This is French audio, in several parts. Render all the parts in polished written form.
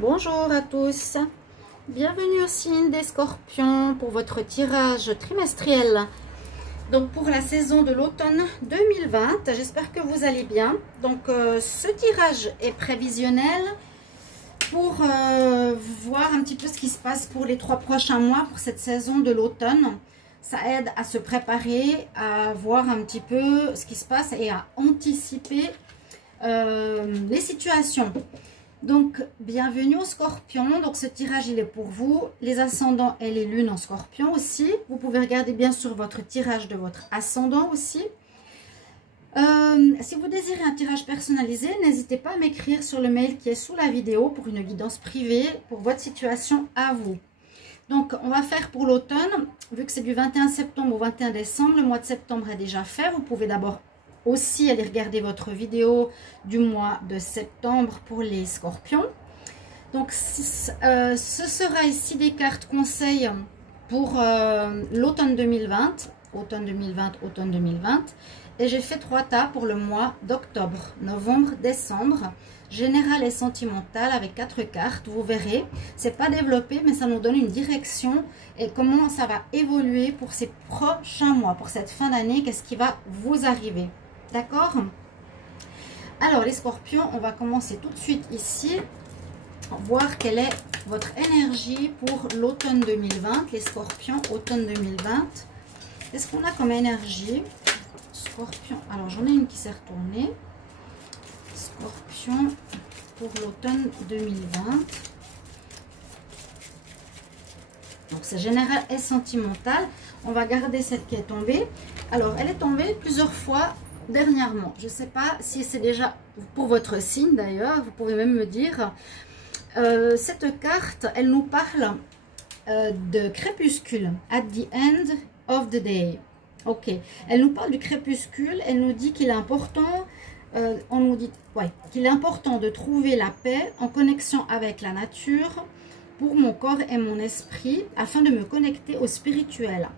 Bonjour à tous, bienvenue au signe des Scorpions pour votre tirage trimestriel. Donc pour la saison de l'automne 2020, j'espère que vous allez bien. Donc ce tirage est prévisionnel pour voir un petit peu ce qui se passe pour les 3 prochains mois pour cette saison de l'automne. Ça aide à se préparer, à voir un petit peu ce qui se passe et à anticiper les situations. Donc, bienvenue aux Scorpions. Donc, ce tirage, il est pour vous, les ascendants et les lunes en Scorpion aussi. Vous pouvez regarder bien sûr votre tirage de votre ascendant aussi. Si vous désirez un tirage personnalisé, n'hésitez pas à m'écrire sur le mail qui est sous la vidéo pour une guidance privée pour votre situation à vous. Donc, on va faire pour l'automne, vu que c'est du 21 septembre au 21 décembre, le mois de septembre est déjà fait. Vous pouvez d'abord aussi aller regarder votre vidéo du mois de septembre pour les Scorpions. Donc ce sera ici des cartes conseils pour l'automne 2020, automne 2020, automne 2020. Et j'ai fait 3 tas pour le mois d'octobre, novembre, décembre, général et sentimental avec 4 cartes. Vous verrez, c'est pas développé, mais ça nous donne une direction et comment ça va évoluer pour ces prochains mois, pour cette fin d'année, qu'est-ce qui va vous arriver. D'accord? Alors les Scorpions, on va commencer tout de suite ici, voir quelle est votre énergie pour l'automne 2020. Les Scorpions, automne 2020. Qu'est-ce qu'on a comme énergie? Scorpion, alors j'en ai une qui s'est retournée. Scorpion pour l'automne 2020. Donc c'est général et sentimental. On va garder celle qui est tombée. Alors elle est tombée plusieurs fois dernièrement. Je ne sais pas si c'est déjà pour votre signe d'ailleurs. Vous pouvez même me dire. Cette carte, elle nous parle de crépuscule. At the end of the day. Ok. Elle nous parle du crépuscule. Elle nous dit qu'il est important. On nous dit qu'il est important de trouver la paix en connexion avec la nature pour mon corps et mon esprit afin de me connecter au spirituel.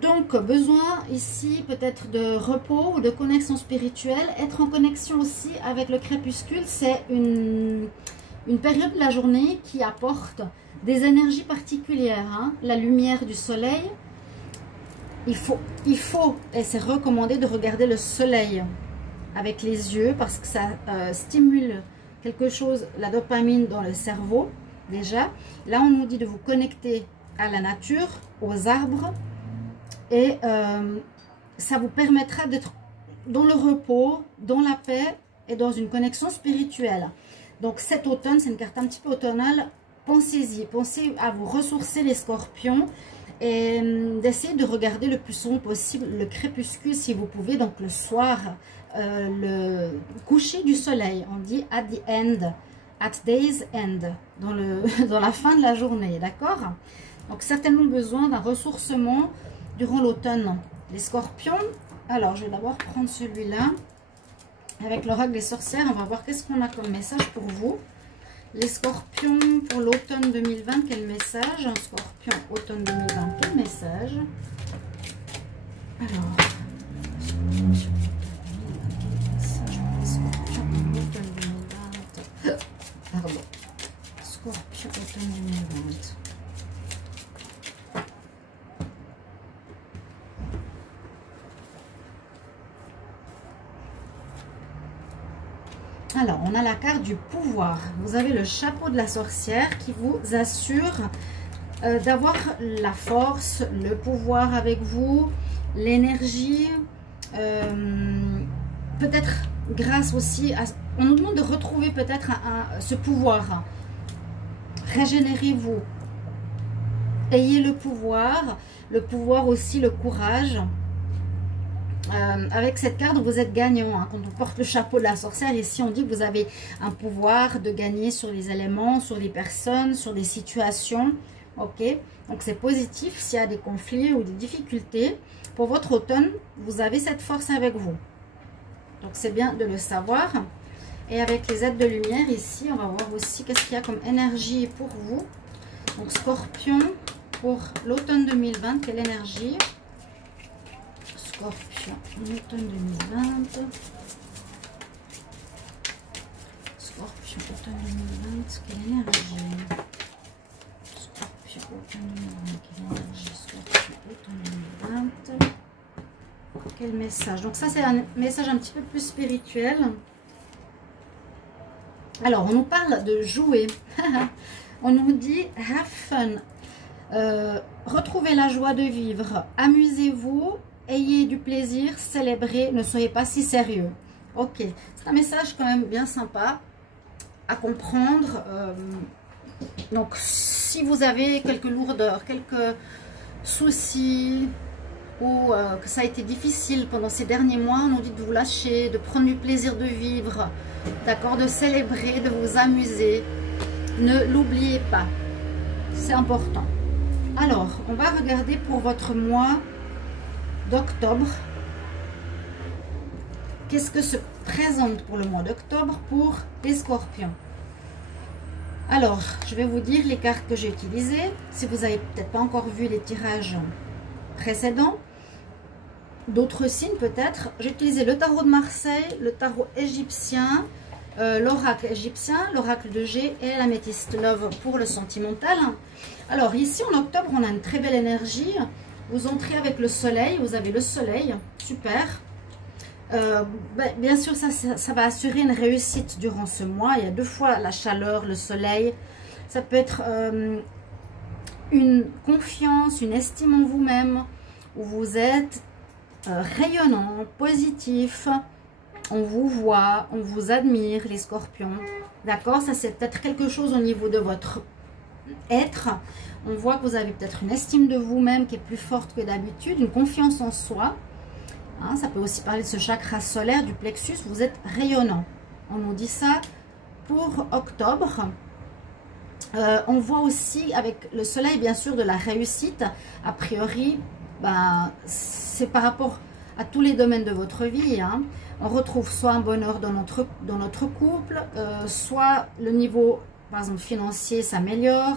Donc, besoin ici peut-être de repos ou de connexion spirituelle. Être en connexion aussi avec le crépuscule, c'est une période de la journée qui apporte des énergies particulières. Hein. La lumière du soleil, il faut, et c'est recommandé de regarder le soleil avec les yeux parce que ça stimule quelque chose, la dopamine dans le cerveau déjà. Là, on nous dit de vous connecter à la nature, aux arbres. Et ça vous permettra d'être dans le repos, dans la paix et dans une connexion spirituelle. Donc cet automne, c'est une carte un petit peu automnale. Pensez-y, pensez à vous ressourcer les Scorpions et d'essayer de regarder le plus souvent possible le crépuscule si vous pouvez. Donc le soir, le coucher du soleil, on dit at the end, at day's end, dans la fin de la journée, d'accord? Donc certainement besoin d'un ressourcement durant l'automne. Les Scorpions, alors je vais d'abord prendre celui-là avec l'oracle des sorcières. On va voir qu'est-ce qu'on a comme message pour vous. Les Scorpions pour l'automne 2020, quel message? Un Scorpion automne 2020, quel message? Alors, Scorpion automne 2020. Pardon. Scorpion automne 2020. Alors, on a la carte du pouvoir. Vous avez le chapeau de la sorcière qui vous assure d'avoir la force, le pouvoir avec vous, l'énergie. Peut-être grâce aussi à... On nous demande de retrouver peut-être ce pouvoir. Régénérez-vous. Ayez le pouvoir aussi, le courage. Avec cette carte, vous êtes gagnant. Hein. Quand on porte le chapeau de la sorcière, ici on dit que vous avez un pouvoir de gagner sur les éléments, sur les personnes, sur les situations. Ok, donc c'est positif s'il y a des conflits ou des difficultés. Pour votre automne, vous avez cette force avec vous. Donc c'est bien de le savoir. Et avec les aides de lumière ici, on va voir aussi qu'est-ce qu'il y a comme énergie pour vous. Donc Scorpion pour l'automne 2020, quelle énergie? Scorpion, automne 2020. Scorpion, automne 2020, quelle énergie? Scorpion, automne 2020, quelle énergie? Scorpion, automne 2020. Quel message? Donc ça, c'est un message un petit peu plus spirituel. Alors, on nous parle de jouer. On nous dit « have fun ». Retrouvez la joie de vivre. Amusez-vous. Ayez du plaisir. Célébrez. Ne soyez pas si sérieux. Ok. C'est un message quand même bien sympa à comprendre. Donc, si vous avez quelques lourdeurs, quelques soucis, ou que ça a été difficile pendant ces derniers mois, on nous dit de vous lâcher, de prendre du plaisir de vivre, d'accord, de célébrer, de vous amuser. Ne l'oubliez pas, c'est important. Alors, on va regarder pour votre mois d'octobre. Qu'est-ce que se présente pour le mois d'octobre pour les scorpions? Alors, je vais vous dire les cartes que j'ai utilisées. Si vous n'avez peut-être pas encore vu les tirages précédents, d'autres signes peut-être. J'ai utilisé le tarot de Marseille, le tarot égyptien, l'oracle égyptien, l'oracle de G et l'améthyste love pour le sentimental. Alors ici en octobre, on a une très belle énergie. Vous entrez avec le soleil, vous avez le soleil, super. Bien sûr, ça va assurer une réussite durant ce mois. Il y a deux fois la chaleur, le soleil. Ça peut être une confiance, une estime en vous-même, où vous êtes rayonnant, positif. On vous voit, on vous admire, les scorpions. D'accord? Ça, c'est peut-être quelque chose au niveau de votre être. On voit que vous avez peut-être une estime de vous-même qui est plus forte que d'habitude, une confiance en soi. Hein, ça peut aussi parler de ce chakra solaire, du plexus. Vous êtes rayonnant. On nous dit ça pour octobre. On voit aussi avec le soleil, bien sûr, de la réussite. A priori, ben, c'est par rapport à tous les domaines de votre vie. Hein. On retrouve soit un bonheur dans notre couple, soit le niveau, par exemple, financier s'améliore.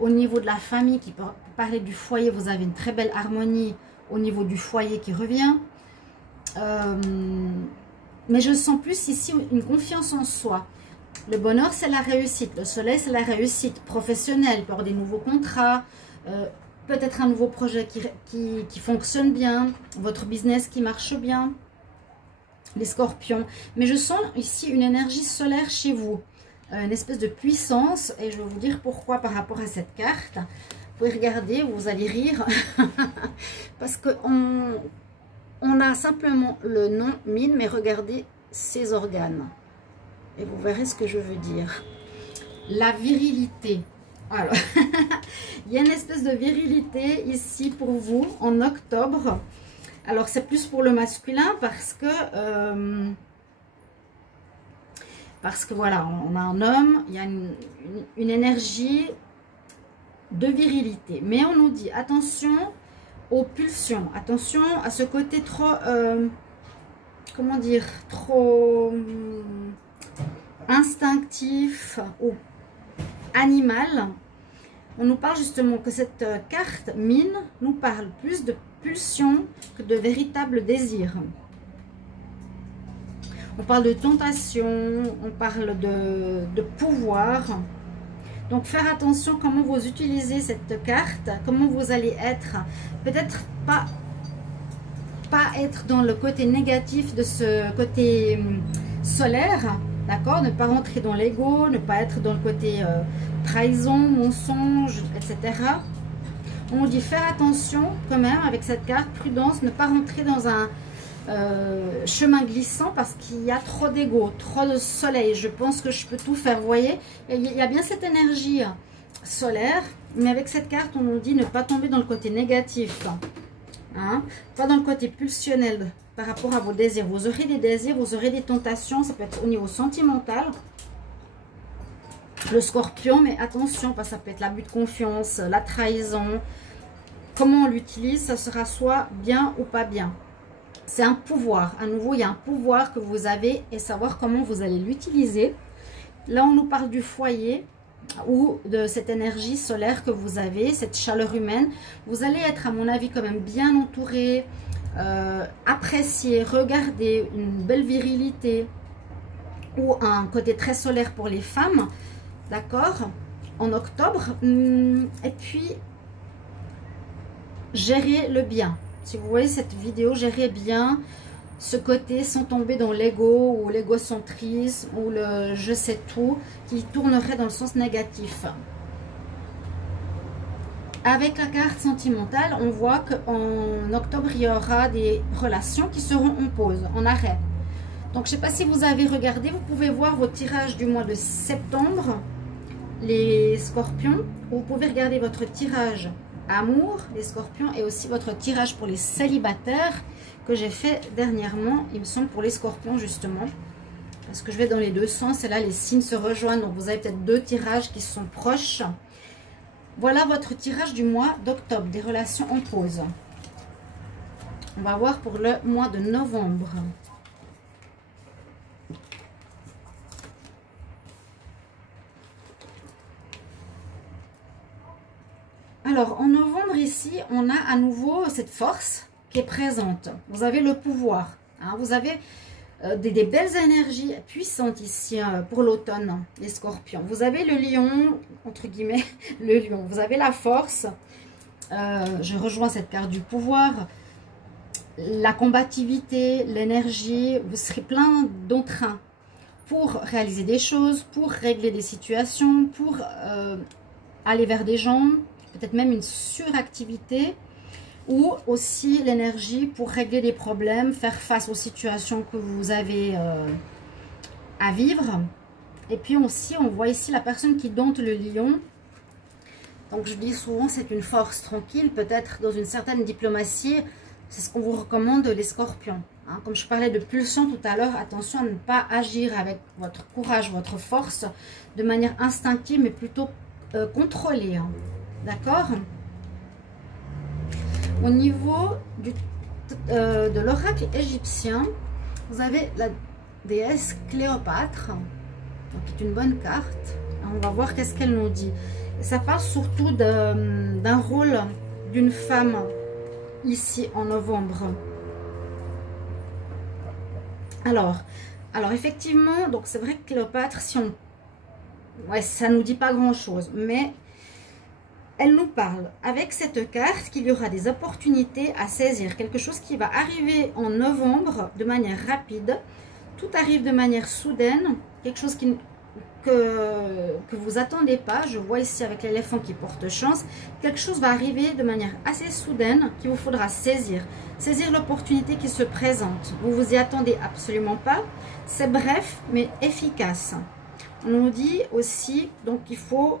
Au niveau de la famille, qui peut parler du foyer, vous avez une très belle harmonie au niveau du foyer qui revient. Mais je sens plus ici une confiance en soi. Le bonheur, c'est la réussite. Le soleil, c'est la réussite professionnelle. Il peut y avoir des nouveaux contrats, peut-être un nouveau projet qui fonctionne bien, votre business qui marche bien, les scorpions. Mais je sens ici une énergie solaire chez vous, une espèce de puissance. Et je vais vous dire pourquoi par rapport à cette carte. Vous pouvez regarder, vous allez rire, parce qu'on a simplement le nom mine, mais regardez ses organes. Et vous verrez ce que je veux dire. La virilité. Alors, il y a une espèce de virilité ici pour vous en octobre. Alors, c'est plus pour le masculin parce que voilà, on a un homme, il y a une énergie de virilité. Mais on nous dit, attention aux pulsions, attention à ce côté trop, comment dire, trop instinctif ou animal. On nous parle justement que cette carte mine nous parle plus de pulsion que de véritable désir. On parle de tentation, on parle de pouvoir. Donc faire attention comment vous utilisez cette carte, comment vous allez être. Peut-être pas être dans le côté négatif de ce côté solaire. D'accord, ne pas rentrer dans l'ego, ne pas être dans le côté trahison, mensonge, etc. On nous dit faire attention quand même avec cette carte, prudence, ne pas rentrer dans un chemin glissant parce qu'il y a trop d'ego, trop de soleil. Je pense que je peux tout faire, vous voyez. Il y a bien cette énergie solaire, mais avec cette carte, on nous dit ne pas tomber dans le côté négatif. Hein, pas dans le côté pulsionnel par rapport à vos désirs. Vous aurez des désirs, vous aurez des tentations, ça peut être au niveau sentimental. Le scorpion, mais attention, parce que ça peut être l'abus de confiance, la trahison. Comment on l'utilise, ça sera soit bien ou pas bien. C'est un pouvoir. À nouveau, il y a un pouvoir que vous avez et savoir comment vous allez l'utiliser. Là, on nous parle du foyer ou de cette énergie solaire que vous avez, cette chaleur humaine. Vous allez être, à mon avis, quand même bien entouré, apprécié, regardé, une belle virilité. ou un côté très solaire pour les femmes, d'accord, en octobre. Et puis, gérez le bien. Si vous voyez cette vidéo, gérez bien ce côté sans tomber dans l'ego ou l'égocentrisme ou le je sais tout qui tournerait dans le sens négatif. Avec la carte sentimentale, on voit qu'en octobre, il y aura des relations qui seront en pause, en arrêt. Donc, je ne sais pas si vous avez regardé, vous pouvez voir vos tirages du mois de septembre, les scorpions. Vous pouvez regarder votre tirage amour, les scorpions, et aussi votre tirage pour les célibataires que j'ai fait dernièrement, il me semble, pour les scorpions justement. Parce que je vais dans les deux sens et là, les signes se rejoignent. Donc, vous avez peut-être deux tirages qui sont proches. Voilà votre tirage du mois d'octobre, des relations en pause. On va voir pour le mois de novembre. Alors, en novembre, ici, on a à nouveau cette force qui est présente. Vous avez le pouvoir. Hein, vous avez des belles énergies puissantes ici pour l'automne, les scorpions. Vous avez le lion, entre guillemets, le lion. Vous avez la force. Je rejoins cette carte du pouvoir. La combativité, l'énergie. Vous serez plein d'entrain pour réaliser des choses, pour régler des situations, pour aller vers des gens. Peut-être même une suractivité. Ou aussi l'énergie pour régler des problèmes, faire face aux situations que vous avez à vivre. Et puis aussi, on voit ici la personne qui dompte le lion. Donc je dis souvent, c'est une force tranquille, peut-être dans une certaine diplomatie. C'est ce qu'on vous recommande, les scorpions. Hein, comme je parlais de pulsion tout à l'heure, attention à ne pas agir avec votre courage, votre force, de manière instinctive, mais plutôt contrôlée. Hein. D'accord ? Au niveau de l'oracle égyptien, vous avez la déesse Cléopâtre, qui est une bonne carte. On va voir qu'est-ce qu'elle nous dit. Ça parle surtout d'un rôle d'une femme ici en novembre. Alors effectivement, donc c'est vrai que Cléopâtre, si on, ouais, ça nous dit pas grand-chose, mais elle nous parle avec cette carte qu'il y aura des opportunités à saisir. Quelque chose qui va arriver en novembre de manière rapide. Tout arrive de manière soudaine. Quelque chose que vous attendez pas. Je vois ici avec l'éléphant qui porte chance. Quelque chose va arriver de manière assez soudaine qu'il vous faudra saisir. Saisir l'opportunité qui se présente. Vous vous y attendez absolument pas. C'est bref mais efficace. On nous dit aussi donc il faut...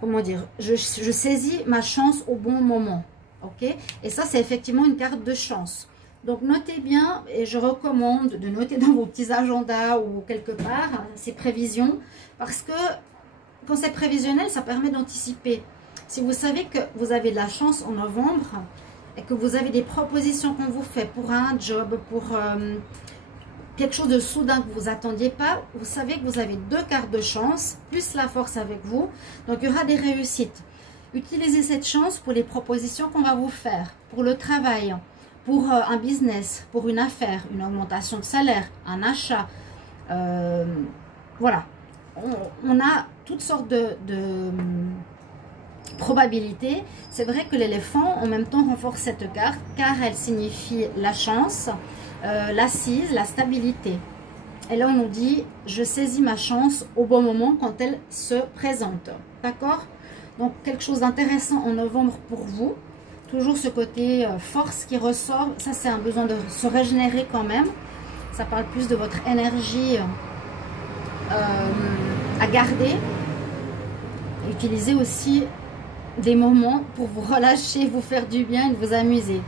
comment dire, je saisis ma chance au bon moment, ok? Et ça, c'est effectivement une carte de chance. Donc, notez bien, et je recommande de noter dans vos petits agendas ou quelque part ces prévisions, parce que quand c'est prévisionnel, ça permet d'anticiper. Si vous savez que vous avez de la chance en novembre et que vous avez des propositions qu'on vous fait pour un job, pour... quelque chose de soudain que vous attendiez pas, vous savez que vous avez deux cartes de chance, plus la force avec vous. Donc, il y aura des réussites. Utilisez cette chance pour les propositions qu'on va vous faire, pour le travail, pour un business, pour une affaire, une augmentation de salaire, un achat. Voilà. On a toutes sortes de probabilités. C'est vrai que l'éléphant, en même temps, renforce cette carte, car elle signifie la chance, l'assise, la stabilité. Et là, on nous dit, je saisis ma chance au bon moment quand elle se présente. D'accord? Donc, quelque chose d'intéressant en novembre pour vous. Toujours ce côté force qui ressort. Ça, c'est un besoin de se régénérer quand même. Ça parle plus de votre énergie à garder. Utilisez aussi des moments pour vous relâcher, vous faire du bien et vous amuser.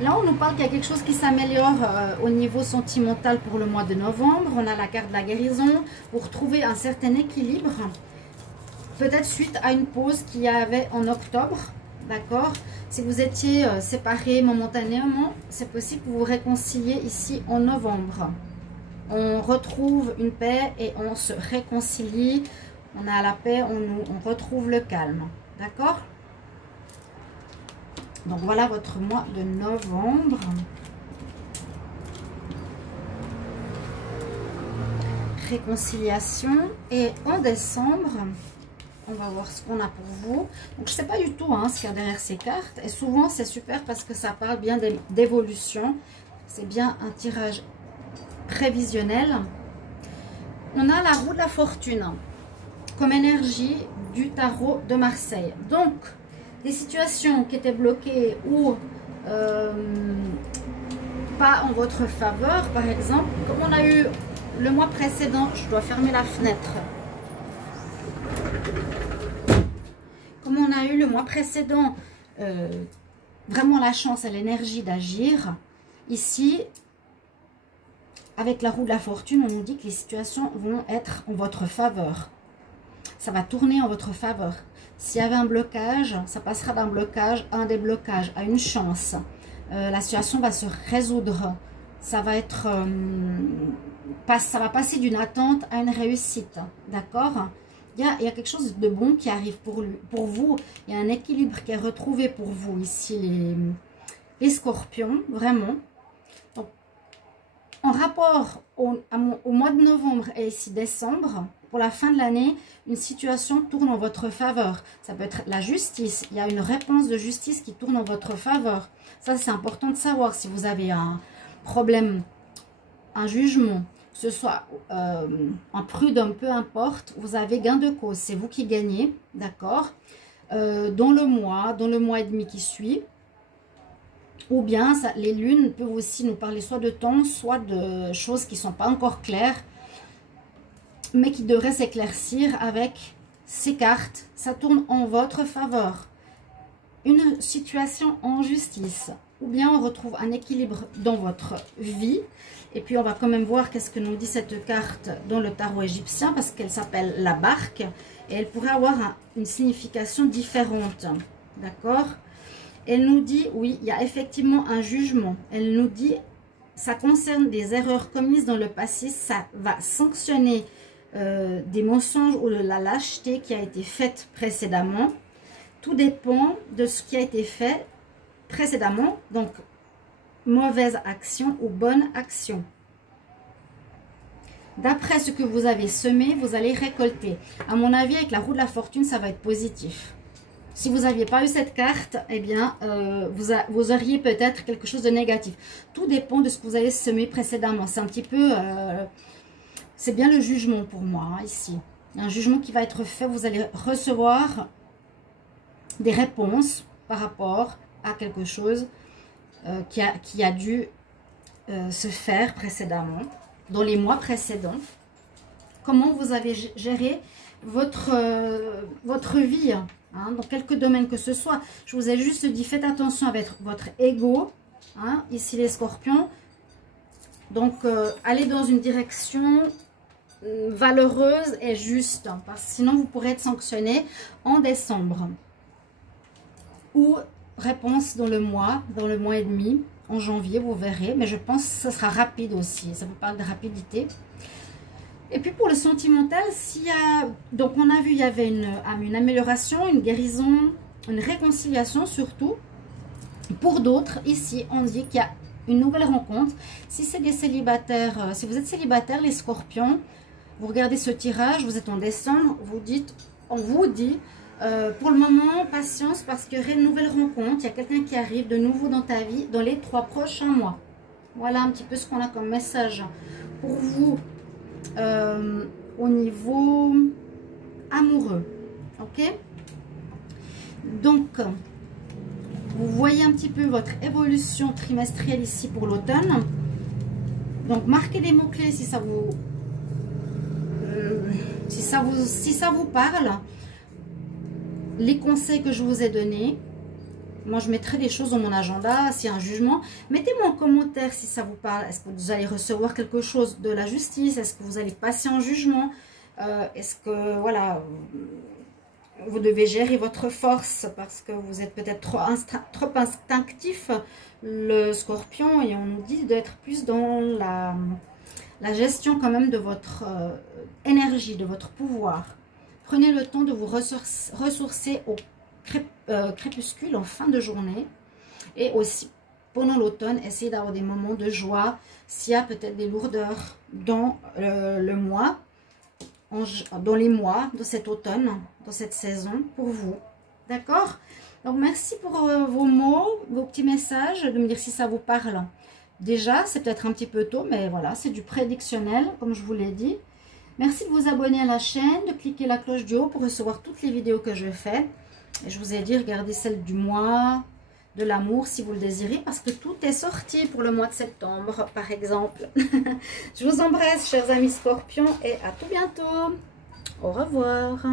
Là, on nous parle qu'il y a quelque chose qui s'améliore au niveau sentimental pour le mois de novembre. On a la carte de la guérison. Vous retrouvez un certain équilibre. Peut-être suite à une pause qu'il y avait en octobre. D'accord? Si vous étiez séparés momentanément, c'est possible que vous vous réconciliez ici en novembre. On retrouve une paix et on se réconcilie. On a la paix, on retrouve le calme. D'accord? Donc voilà votre mois de novembre. réconciliation. Et en décembre, on va voir ce qu'on a pour vous. Donc, je ne sais pas du tout hein, ce qu'il y a derrière ces cartes. Et souvent, c'est super parce que ça parle bien d'évolution. C'est bien un tirage prévisionnel. On a la roue de la fortune comme énergie du tarot de Marseille. Donc, des situations qui étaient bloquées ou pas en votre faveur, par exemple, comme on a eu le mois précédent, je dois fermer la fenêtre. Comme on a eu le mois précédent, vraiment la chance et l'énergie d'agir, ici, avec la roue de la fortune, on nous dit que les situations vont être en votre faveur. Ça va tourner en votre faveur. S'il y avait un blocage, ça passera d'un blocage à un déblocage, à une chance. La situation va se résoudre. Ça va être, ça va passer d'une attente à une réussite. D'accord ? Il y a quelque chose de bon qui arrive pour vous. Il y a un équilibre qui est retrouvé pour vous ici, les scorpions, vraiment. Donc, en rapport au mois de novembre et ici décembre, pour la fin de l'année, une situation tourne en votre faveur. Ça peut être la justice. Il y a une réponse de justice qui tourne en votre faveur. Ça, c'est important de savoir. Si vous avez un problème, un jugement, que ce soit un prud'homme, peu importe, vous avez gain de cause. C'est vous qui gagnez, d'accord, dans le mois et demi qui suit. Ou bien, les lunes peuvent aussi nous parler soit de temps, soit de choses qui ne sont pas encore claires, mais qui devraient s'éclaircir avec ces cartes. Ça tourne en votre faveur. Une situation en justice. Ou bien on retrouve un équilibre dans votre vie. Et puis on va quand même voir qu'est-ce que nous dit cette carte dans le tarot égyptien, parce qu'elle s'appelle la barque. Et elle pourrait avoir une signification différente. D'accord ? Elle nous dit, oui, il y a effectivement un jugement. Elle nous dit, ça concerne des erreurs commises dans le passé. Ça va sanctionner des mensonges ou de la lâcheté qui a été faite précédemment. Tout dépend de ce qui a été fait précédemment. Donc, mauvaise action ou bonne action. D'après ce que vous avez semé, vous allez récolter. À mon avis, avec la roue de la fortune, ça va être positif. Si vous n'aviez pas eu cette carte, eh bien, vous auriez peut-être quelque chose de négatif. Tout dépend de ce que vous avez semé précédemment. C'est un petit peu... c'est bien le jugement pour moi, hein, ici. Un jugement qui va être fait. Vous allez recevoir des réponses par rapport à quelque chose qui a dû se faire précédemment, dans les mois précédents. Comment vous avez géré votre vie, hein, dans quelques domaines que ce soit. Je vous ai juste dit, faites attention avec votre ego, hein, ici les scorpions. Donc, allez dans une direction valeureuse et juste, hein, parce que sinon vous pourrez être sanctionné en décembre. Ou réponse dans le mois et demi, en janvier, vous verrez. Mais je pense que ce sera rapide aussi. Ça vous parle de rapidité. Et puis pour le sentimental, donc on a vu, il y avait une amélioration, une guérison, une réconciliation surtout. Pour d'autres, ici, on dit qu'il y a une nouvelle rencontre. Si c'est des célibataires, si vous êtes célibataire, les scorpions, vous regardez ce tirage, vous êtes en décembre, on vous dit, pour le moment, patience, parce qu'il y aurait une nouvelle rencontre. Il y a quelqu'un qui arrive de nouveau dans ta vie dans les 3 prochains mois. Voilà un petit peu ce qu'on a comme message pour vous au niveau amoureux. Ok? Donc, vous voyez un petit peu votre évolution trimestrielle ici pour l'automne. Donc, marquez des mots-clés si ça vous... si ça vous parle. Les conseils que je vous ai donnés. Moi, je mettrai des choses dans mon agenda. S'il y a un jugement, mettez-moi en commentaire si ça vous parle. Est-ce que vous allez recevoir quelque chose de la justice? Est-ce que vous allez passer en jugement? Est-ce que, voilà, vous devez gérer votre force parce que vous êtes peut-être trop instinctif, le scorpion, et on nous dit d'être plus dans la gestion quand même de votre énergie, de votre pouvoir. Prenez le temps de vous ressourcer au crépuscule en fin de journée, et aussi pendant l'automne, essayez d'avoir des moments de joie. S'il y a peut-être des lourdeurs dans le mois, dans les mois de cet automne, dans cette saison, pour vous. D'accord? Donc, merci pour vos mots, vos petits messages, de me dire si ça vous parle. Déjà, c'est peut-être un petit peu tôt, mais voilà, c'est du prédictionnel, comme je vous l'ai dit. Merci de vous abonner à la chaîne, de cliquer la cloche du haut pour recevoir toutes les vidéos que je fais. Et je vous ai dit, regardez celle du mois de l'amour si vous le désirez, parce que tout est sorti pour le mois de septembre, par exemple. Je vous embrasse, chers amis scorpions, et à tout bientôt. Au revoir.